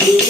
Good.